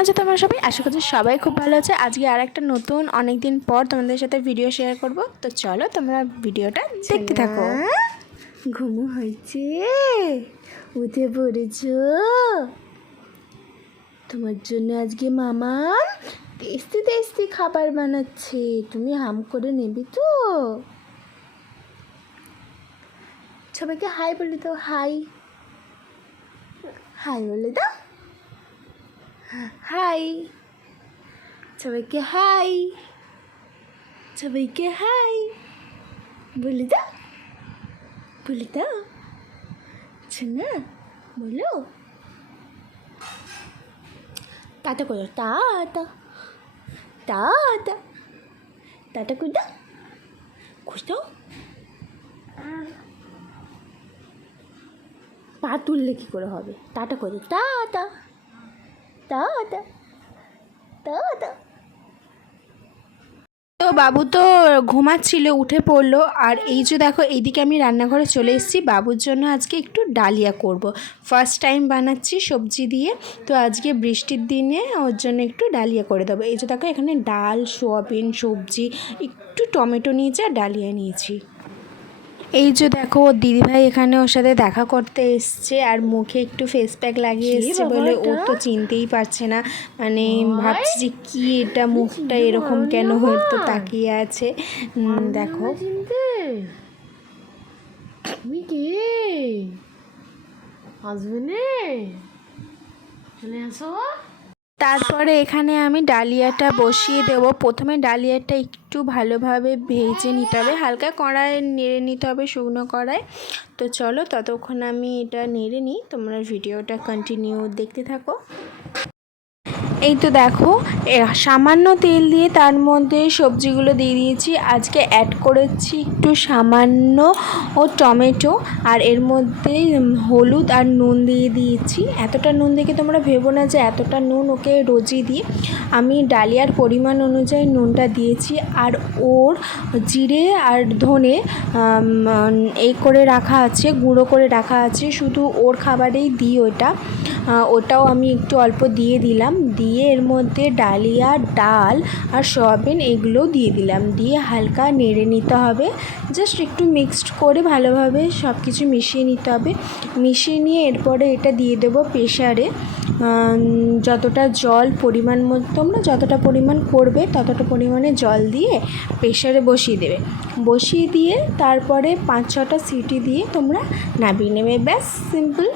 আছো তোমরা সবাই? আশা করছি সবাই খুব ভালো আছে। আজকে আর একটা নতুন অনেক দিন পর তোমাদের সাথে ভিডিও শেয়ার করব। তো চলো তোমরা ভিডিওটা দেখতে থাকো। ঘুমো হয়েছে, উঠে পড়েছো? তোমার জন্য আজকে মামা টেস্টি টেস্টি খাবার বানাচ্ছে, তুমি হাম করে নেবে তো? সবাইকে হাই বলে দাও, হাই হাই বলে দাও, হাই সবাইকে, হাই সবাইকে, হাই বলে দাও, বলে দাও শোনা, বলো টাটা করো, টাটা টাটা টাটা করে দাও, খুশ দাও। পা তুললে কী করে হবে? টাটা করো, টাটা টাটা টাটা। তো বাবু তো ঘুমাচ্ছিল, উঠে পড়লো। আর এই যে দেখো, এইদিকে আমি রান্নাঘরে চলে এসেছি। বাবুর জন্য আজকে একটু ডালিয়া করব। ফার্স্ট টাইম বানাচ্ছি সবজি দিয়ে, তো আজকে বৃষ্টির দিনে ওর জন্য একটু ডালিয়া করে দেবো। এই যে দেখো, এখানে ডাল, সোয়াবিন, সবজি, একটু টমেটো নিয়েছি আর ডালিয়া নিয়েছি। এই যে দেখো, ওর দিদিভাই এখানে ওর সাথে দেখা করতে এসছে, আর মুখে একটু ফেস প্যাক লাগিয়ে এসছে বলে ও তো চিনতেই পারছে না। মানে ভাবছি যে কি এটা, মুখটা এরকম কেন হয়তো তাকিয়ে আছে। দেখো তুমি কে আসবে নে, চলে আসো। তারপরে এখানে আমি ডালিয়াটা বসিয়ে দেব। প্রথমে ডালিয়াটা একটু ভালোভাবে ভেজে নিতে হবে, হালকা কড়ায় নেড়ে নিতে হবে, শুকনো কড়ায়। তো চলো ততক্ষণ আমি এটা নেড়ে নিই, তোমরা ভিডিওটা কন্টিনিউ দেখতে থাকো। এই তো দেখো, সামান্য তেল দিয়ে তার মধ্যে সবজিগুলো দিয়ে দিয়েছি। আজকে অ্যাড করেছি একটু সামান্য টমেটো, আর এর মধ্যে হলুদ আর নুন দিয়ে দিয়েছি। এতটা নুন দেখে তোমরা ভেবো না যে এতটা নুন ওকে রোজই দিই। আমি ডালিয়ার পরিমাণ অনুযায়ী নুনটা দিয়েছি। আর ওর জিরে আর ধনে এই করে রাখা আছে, গুঁড়ো করে রাখা আছে, শুধু ওর খাবারেই দিই ওটাও আমি একটু অল্প দিয়ে দিলাম। দিয়ে এর মধ্যে ডালিয়া, ডাল আর সয়াবিন এগুলোও দিয়ে দিলাম। দিয়ে হালকা নেড়ে নিতে হবে, জাস্ট একটু মিক্সড করে ভালোভাবে সব কিছু মিশিয়ে নিতে হবে। মিশিয়ে নিয়ে এরপরে এটা দিয়ে দেবো প্রেশারে। যতটা জল পরিমাণ মতো, তোমরা যতটা পরিমাণ করবে ততটা পরিমাণে জল দিয়ে প্রেশারে বসিয়ে দেবে। বসিয়ে দিয়ে তারপরে 5-6টা সিটি দিয়ে তোমরা নামিয়ে নেবে, ব্যাস সিম্পল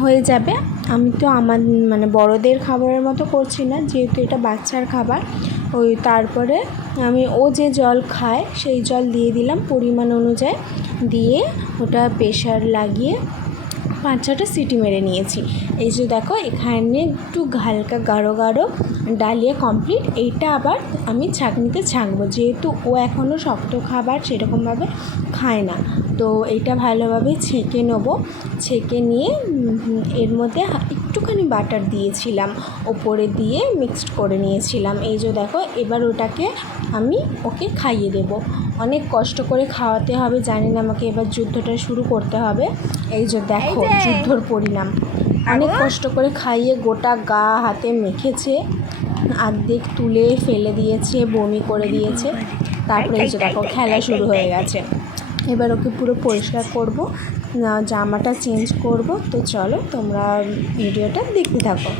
হয়ে যাবে। আমি তো আমার মানে বড়দের খাবারের মতো করছি না, যেহেতু এটা বাচ্চার খাবার। তারপরে আমি ও যে জল খায় সেই জল দিয়ে দিলাম পরিমাণ অনুযায়ী, দিয়ে ওটা প্রেশার লাগিয়ে 5-6টা সিটি মেরে নিয়েছি। এই যে দেখো, এখানে একটু হালকা গাঢ় গাঢ় ডালিয়া কমপ্লিট। এইটা আবার আমি ছাঁকনিতে ছাঁকবো, যেহেতু ও এখনও শক্ত খাবার সেরকমভাবে খায় না। তো এইটা ভালোভাবে ছেঁকে নেবো। ছেঁকে নিয়ে এর মধ্যে একটুখানি বাটার দিয়েছিলাম, ওপরে দিয়ে মিক্সড করে নিয়েছিলাম। এই যে দেখো, এবার ওটাকে আমি ওকে খাইয়ে দেবো। অনেক কষ্ট করে খাওয়াতে হবে, জানি না, আমাকে এবার যুদ্ধটা শুরু করতে হবে। এই যে দেখো, যুদ্ধর পরিণাম। অনেক কষ্ট করে খাইয়ে গোটা গা হাতে মেখেছে, অর্ধেক তুলে ফেলে দিয়েছে, বমি করে দিয়েছে। তারপরে এই যে দেখো, খেলা শুরু হয়ে গেছে। এবার ওকে পুরো পরিষ্কার করব, জামাটা চেঞ্জ করব। তো চলো তোমরা ভিডিওটা দেখতে থাকো।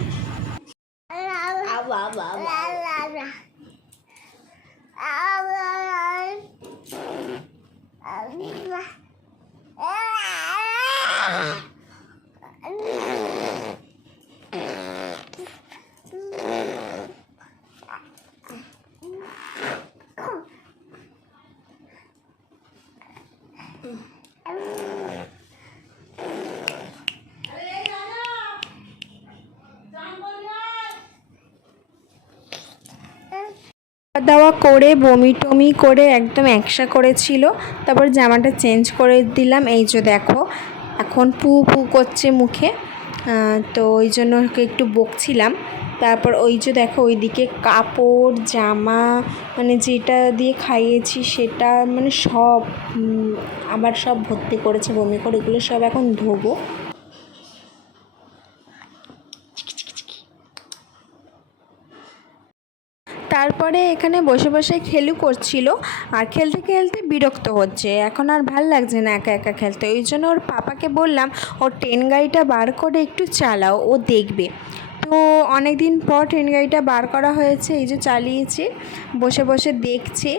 দাওয়া করে বমি টমি করে একদম একসা করেছিল। তারপর জামাটা চেঞ্জ করে দিলাম। এই যে দেখো, এখন পু পু করছে মুখে, তো ওই জন্য ওকে একটু বকছিলাম। তারপর ওই যে দেখো, ওইদিকে কাপড়, জামা, মানে যেটা দিয়ে খাইয়েছি সেটা মানে সব আবার সব ভর্তি করেছে বমি করে। এগুলো সব এখন ধোবো। তারপরে এখানে বসে বসে খেলু করছিল, আর খেলতে খেলতে বিরক্ত হচ্ছে, এখন আর ভাল লাগছে না একা একা খেলতে। ওই জন্য ওর পাপাকে বললাম ওর ট্রেন গাড়িটা বার করে একটু চালাও, ও দেখবে। তো অনেক দিন পর ট্রেন গাড়িটা বার করা হয়েছে, এই যে চালিয়েছে, বসে বসে দেখছে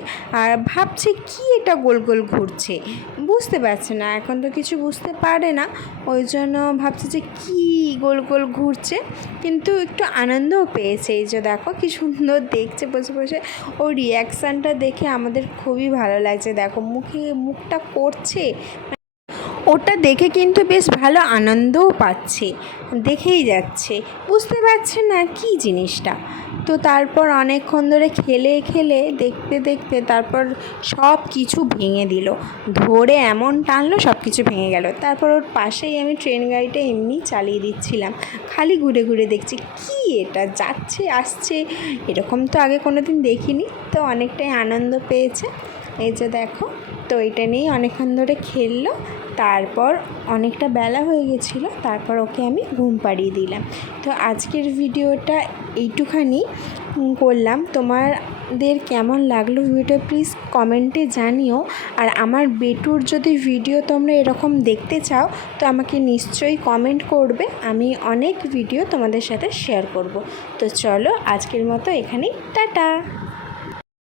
আর ভাবছে কি এটা গোল গোল ঘুরছে, বুঝতে পারছে না, এখন তো কিছু বুঝতে পারে না, ওই জন্য ভাবছে যে কী গোল গোল ঘুরছে, কিন্তু একটু আনন্দও পেয়েছে। এই যে দেখো কি সুন্দর দেখছে বসে বসে, ওর রিয়াকশানটা দেখে আমাদের খুবই ভালো লাগছে। দেখো মুখটা করছে, ওটা দেখে কিন্তু বেশ ভালো আনন্দও পাচ্ছে, দেখেই যাচ্ছে, বুঝতে পারছে না কি জিনিসটা। তো তারপর অনেকক্ষণ ধরে খেলে খেলে দেখতে দেখতে তারপর সব কিছু ভেঙে দিল, ধরে এমন টানলো সব কিছু ভেঙে গেল। তারপর ওর পাশেই আমি ট্রেন গাড়িটা এমনি চালিয়ে দিচ্ছিলাম, খালি ঘুরে ঘুরে দেখছি কি এটা যাচ্ছে আসছে, এরকম তো আগে কোনো দিন দেখিনি। তো অনেকটাই আনন্দ পেয়েছে, এই যে দেখো। তো এটা নিয়েই অনেকক্ষণ ধরে খেললো, তারপর অনেকটা বেলা হয়ে গেছিলো, তারপর ওকে আমি ঘুম পাড়িয়ে দিলাম। তো আজকের ভিডিওটা এইটুখানি করলাম, তোমাদের কেমন লাগলো ভিডিওটা প্লিজ কমেন্টে জানিও। আর আমার বেটুর যদি ভিডিও তোমরা এরকম দেখতে চাও তো আমাকে নিশ্চয়ই কমেন্ট করবে, আমি অনেক ভিডিও তোমাদের সাথে শেয়ার করব। তো চলো আজকের মতো এখানেই, টাটা।